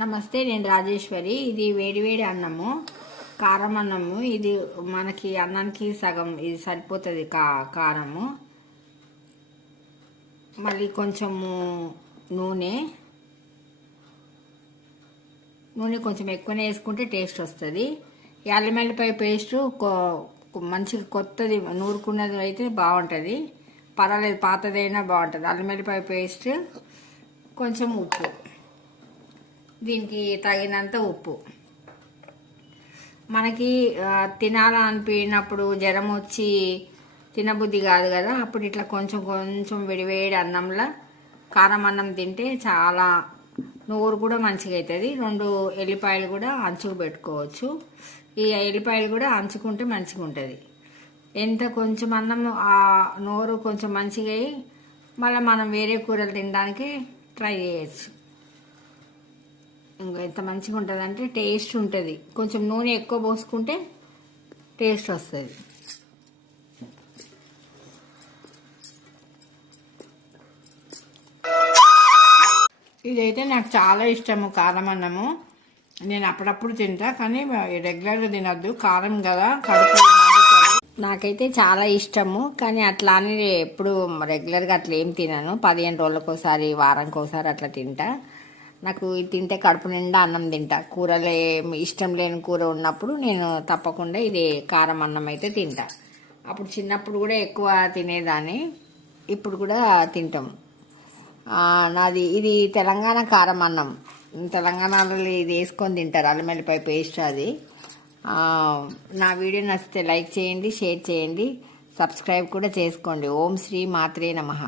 నమస్తే, నేను రాజేశ్వరి. ఇది వేడివేడి అన్నము, కారం అన్నము. ఇది మనకి అన్నానికి సగం ఇది సరిపోతుంది. కారము, మళ్ళీ కొంచెము నూనె కొంచెం ఎక్కువనే వేసుకుంటే టేస్ట్ వస్తుంది. ఈ అల్లం వెల్లిపాయ పేస్టు మంచిగా కొత్తది నూరుకున్నది అయితే బాగుంటుంది, పర్వాలేదు, పాతదైనా బాగుంటుంది. అల్లం వెల్లిపాయ పేస్ట్, కొంచెం ఉప్పు, దీనికి తగినంత ఉప్పు. మనకి తినాలనిపినప్పుడు జ్వరం వచ్చి తినబుద్ధి కాదు కదా, అప్పుడు ఇట్లా కొంచెం కొంచెం విడివేడి అన్నంలో కారం అన్నం తింటే చాలా నోరు కూడా మంచిగా అవుతుంది. 2 ఎల్లిపాయలు కూడా అంచుకు పెట్టుకోవచ్చు. ఈ ఎల్లిపాయలు కూడా అంచుకుంటే మంచిగా ఉంటుంది. ఎంత కొంచెం అన్నం ఆ నోరు కొంచెం మంచిగా అయ్యి మళ్ళీ మనం వేరే కూరలు తినడానికి ట్రై చేయొచ్చు. ఇంకా ఎంత మంచిగా ఉంటుంది అంటే టేస్ట్ ఉంటుంది. కొంచెం నూనె ఎక్కువ పోసుకుంటే టేస్ట్ వస్తుంది. ఇదైతే నాకు చాలా ఇష్టము, కారం అన్నము. నేను అప్పుడప్పుడు తింటా, కానీ రెగ్యులర్గా తినద్దు, కారం కదా, కడుపు. నాకైతే చాలా ఇష్టము, కానీ అట్లా అని ఎప్పుడు రెగ్యులర్గా అట్లా ఏం తినను. 15 రోజులకు ఒకసారి, వారానికి ఒకసారి అట్లా తింటా. నాకు ఇది తింటే కడుపు నిండా అన్నం తింటా. కూరలే ఇష్టం లేని కూర ఉన్నప్పుడు నేను తప్పకుండా ఇది కారం అన్నం అయితే తింటా. అప్పుడు చిన్నప్పుడు కూడా ఎక్కువ తినేదాన్ని, ఇప్పుడు కూడా తింటాం. నాది ఇది తెలంగాణ కారం అన్నం. తెలంగాణలో ఇది వేసుకొని తింటారు, అల్లం వెల్లిపాయ పేస్ట్. అది నా వీడియో నచ్చితే లైక్ చేయండి, షేర్ చేయండి, సబ్స్క్రైబ్ కూడా చేసుకోండి. ఓం శ్రీ మాత్రే నమః.